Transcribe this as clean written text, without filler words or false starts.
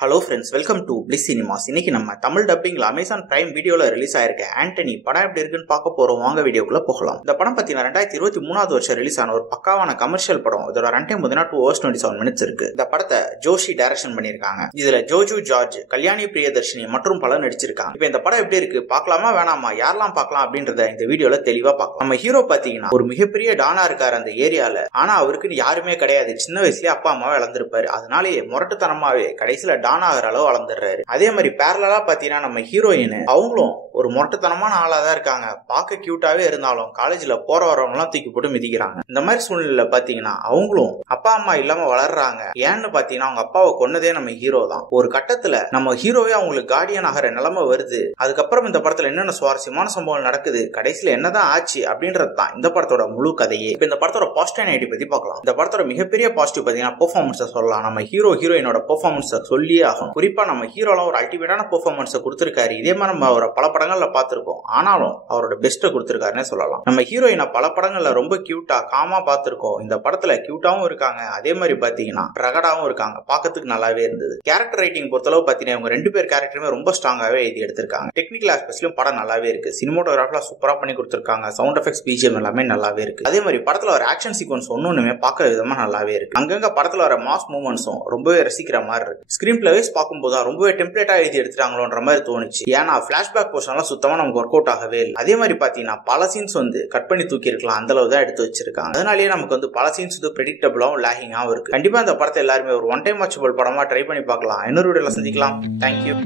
Hello friends, welcome to bliss cinemas. இன்னைக்கு நம்ம Tamil டப்பிங்ல Amazon prime வீடியோல ரிலீஸ் ஆயிருக்க ஆண்டனி படம் எப்படி இருக்குன்னு பார்க்க போறோம். வாங்க வீடியோக்குள்ள போகலாம். இந்த படம் பார்த்தீங்கன்னா 2023 வருஷம் ரிலீஸ் ஆன ஒரு பக்காவான கமர்ஷியல் படம். இதோட ரன் டைம் 2 hours 27 minutes இருக்கு. இந்த படத்தை ஜோஷி டைரக்ஷன் பண்ணிருக்காங்க. இதுல ஜோஜு ஜார்ஜ், கல்யாணி பிரியதர்ஷினி மற்றும் பலர் நடிச்சிருக்காங்க. இப்போ இந்த படம் எப்படி இருக்கு, பார்க்கலாமா வேணாமா, யாரெல்லாம் பார்க்கலாம் அப்படின்றத இந்த வீடியோல தெளிவா பார்க்கலாம். நம்ம ஹீரோ பாத்தீங்கன்னா ஒரு மிகப்பெரிய டானா இருக்காரு அந்த ஏரியால. ஆனா அவருக்கு யாருமே கிடையாது. சின்ன வயசுலயே அப்பா அம்மாவை இழந்திருப்பாரு. அதனாலேயே முரட்டுத்தனமாவே கடைசியில டானா ஆகிற அளவு வளர்ந்துடுறாரு. அதே மாதிரி பேரலா பாத்தீங்கன்னா நம்ம ஹீரோயின் அவங்களும் ஒரு முரட்டுத்தனமான ஆளா தான் இருக்காங்க. பார்க்க கியூட்டாவே இருந்தாலும் காலேஜ்ல போற வரவங்க எல்லாம் தூக்கி போட்டு மிதிக்கிறாங்க. இந்த மாதிரி சூழ்நிலை பாத்தீங்கன்னா அவங்களும் அப்பா அம்மா இல்லாம வளர்றாங்க. ஏன்னு பாத்தீங்கன்னா அவங்க அப்பாவை கொன்னதே நம்ம ஹீரோ தான். ஒரு கட்டத்துல நம்ம ஹீரோவே அவங்களுக்கு கார்டியன் ஆகிற நிலைமை வருது. அதுக்கப்புறம் இந்த படத்துல என்னென்ன சுவாரஸ்யமான சம்பவம் நடக்குது, கடைசியில என்னதான் ஆச்சு அப்படின்றது தான் இந்த படத்தோட முழு கதையே. இப்ப இந்த படத்தோட பாசிட்டிவ் நெகட்டிவ் பத்தி பார்க்கலாம். இந்த படத்தோட மிகப்பெரிய பாசிட்டிவ் பாத்தீங்கன்னா பெர்ஃபார்மன்ஸ் சொல்லலாம். நம்ம ஹீரோயினோட பெர்ஃபார்மன்ஸ் சொல்லியே ஆகும். குறிப்பா நம்ம ஹீரோலாம் ஒரு அல்டிமேட்டான பெர்ஃபார்மன்ஸ் கொடுத்திருக்காரு. இதே மாதிரி நம்ம அவரை பல படங்கள்ல பார்த்திருக்கோம். ஆனாலும் அவரோட பெஸ்ட்டை கொடுத்திருக்காருன்னு சொல்லலாம். நம்ம ஹீரோயினை பல படங்கள்ல ரொம்ப கியூட்டா காமா பார்த்திருக்கோம். இந்த படத்துல கியூட்டாவும் இருக்காங்க, அதே மாதிரி பாத்தீங்கன்னா ரகடாவும் இருக்காங்க. பார்க்கறதுக்கு நல்லாவே இருந்தது. கேரக்டர் ரைட்டிங் பொறுத்தளவு பாத்தீங்கன்னா இவங்க 2 பேர் கேரக்டருமே ரொம்ப ஸ்ட்ராங்காவே எழுதி எடுத்திருக்காங்க. டெக்னிக்கல் ஆஸ்பெக்ட்லயும் படம் நல்லாவே இருக்கு. சினிமாட்டோகிராஃபில சூப்பரா பண்ணி கொடுத்திருக்காங்க. சவுண்ட் எஃபெக்ட்ஸ், பிஜிஎம் எல்லாமே நல்லாவே இருக்கு. அதே மாதிரி படத்துல ஒரு ஆக்ஷன் சீக்வன்ஸ் ஒண்ணுமே பார்க்குற விதமா நல்லாவே இருக்கு. அங்கங்க படத்துல வர மாஸ் மூவ்மெண்ட்ஸும் ரொம்பவே ரசிக்கிற மாதிரி இருக்கு. ஸ்கிரீன் பிளேஸ் பார்க்கும்போது ரொம்பவே டெம்ப்ளேட்டா எழுதி எடுத்துட்டாங்களோன்ற மாதிரி தோணுச்சு. ஏன்னா பிளாஷ்பேக் போர்ஷன்லாம் சுத்தமா நமக்கு ஒர்க் அவுட் ஆகவே இல்லை. அதே மாதிரி பாத்தீங்கன்னா பல சீன்ஸ் கட் பண்ணி தூக்கி இருக்கலாம், அந்த அளவு தான் எடுத்து வச்சிருக்காங்க. அதனாலேயே நமக்கு பல சீன்ஸ் பிரெடிக்டபிளாவும் லேகிங்காவும் இருக்கு. கண்டிப்பா இந்த படத்தை எல்லாருமே ஒரு ஒன் டைம் வாட்சபிள் படமா ட்ரை பண்ணி பார்க்கலாம். இன்னொரு வீடியோல சந்திக்கலாம். தேங்க்யூ.